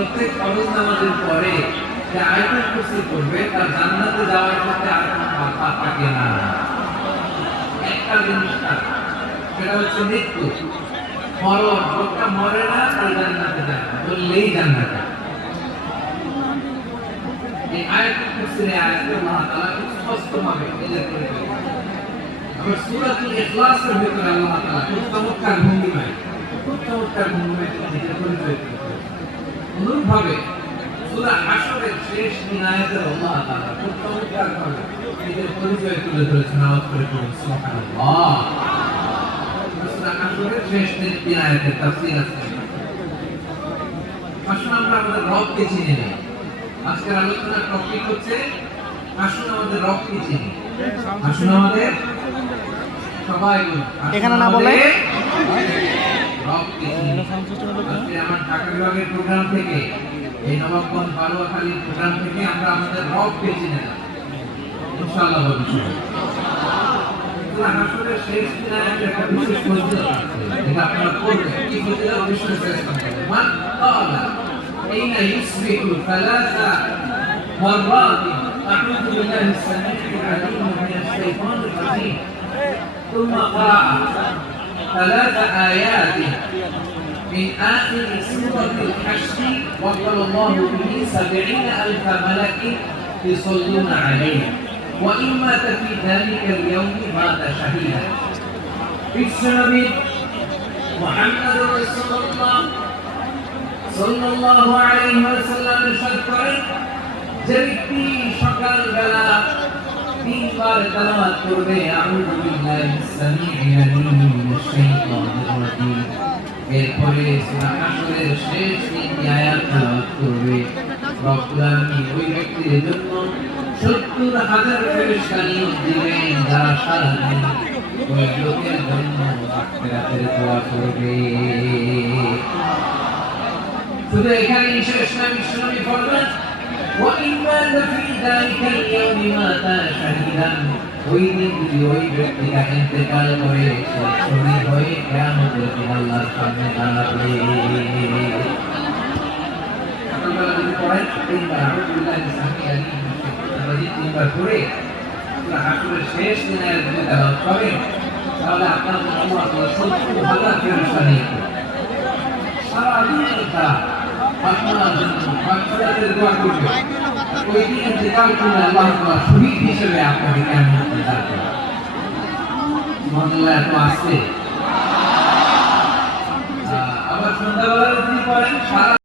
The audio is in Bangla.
প্রত্যেক ফরজ নামাজের পরে যে আয়াতুল কুরসি পড়বে তার জান্নাতে যাওয়ার ক্ষেত্রে আর কোনো বাধা থাকে না। একটা জিনিস থাকে, সেটা হচ্ছে মৃত্যু। মরণ, লোকটা মরে না তার জান্নাতে যায় না, বললেই জান্নাতে। এই আয়াতুল কুরসির আয়াতে আল্লাহ তাআলা খুব স্পষ্টভাবে উল্লেখ করে দিয়েছেন। আবার সূরাতুল ইখলাসের ভিতরে আল্লাহ তাআলা খুব চমৎকার ভঙ্গিমায় নিজের পরিচয় দিয়েছেন। অনুরূপভাবে সূরা হাশরের শেষ আয়াতের আল্লাহ তাআলা খুব চমৎকারভাবে নিজের পরিচয় তুলে ধরেছেন। আওয়াজ করে পড়ুন সুবহানাল্লাহ। সূরা হাশরের শেষ আয়াতের তাফসীর আছে। আসুন আমরা আমাদের রবকে চিনি না। আজকের আলোচনার টপিক হচ্ছে আসুন আমাদের রবকে চিনি। আসুন আমাদের সবাই এখানে না বলে রবকে চিনি। আজকে আমার ঢাকা বিভাগের প্রোগ্রাম থেকে, এই নবাবগঞ্জ বালুয়াখালীর প্রোগ্রাম থেকে আমরা আমাদের রবকে চিনি না ইনশাআল্লাহ ভবিষ্যতে। আসলে শেষ দিনে একটা বিশেষ ফজিলত আছে, এটা আপনারা পড়বেন। কি ফজিলত? বিশেষ মান ক্বালা حين يصبح ثلاث مرات أعوذ بالله السميع العليم من الشيطان الرجيم ثم قرأ 3 آيات من آخر سورة الحشر وقال الله به 70,000 ملك يصلون عليه وإن مات في ذلك اليوم مات شهيدا. বিশ্বনবী মুহাম্মদুর রাসূলুল্লাহ সাল্লাল্লাহু আলাইহি ওয়াসাল্লাম ইরশাদ করেন, যে ব্যক্তি সকালবেলা 3 বার তেলাওয়াত করবে আউযু বিল্লাহিস সামিউল আলিম মিনাশ শাইতানির রাজীম, এরপরে সূরা হাশরের শেষ 3 আয়াত তেলাওয়াত করবে, রব্বুল আলামিন ওই ব্যক্তির জন্য 70,000 ফেরেশতা নিয়োগ দিবেন যারা সারাদিন ওই লোকের জন্য মাগফিরাতের দোয়া করবে। শুধু এখানেই শেষ না, বিশ্বনবী বললেন وَإِنْ مَاتَ فِي ذَلِكَ الْيَوْمِ مَاتَ شَهِيدًا, ওই দিন যদি ওই ব্যক্তিটা ইন্তেকাল করে শহীদ হয়ে কিয়ামতের দিন আল্লাহর সামনে দাঁড়াবে। সকালবেলা যদি পড়েন 3 বার আউযু বিল্লাহি সামিউল আলিম মিনাশ শাইতানির রাজীম 3 বার পড়ে সূরা হাশরের শেষ দিনের যদি তেলাওয়াত করেন, তাহলে আপনার জন্য আল্লাহ তাআলা 70,000 ফেরেশতা নিয়ে সারা দিন তারা আপনার জন্য মাগফিরাতের দোয়া করবে। ওই দিন ইন্তেকাল করলে আল্লাহ তাআলা শহীদ হিসেবে আপনাকে কিয়ামতে দাঁড়াবে। সুবহানাল্লাহ। এত আছে। আবার সন্ধ্যাবেলা যদি পড়েন সারা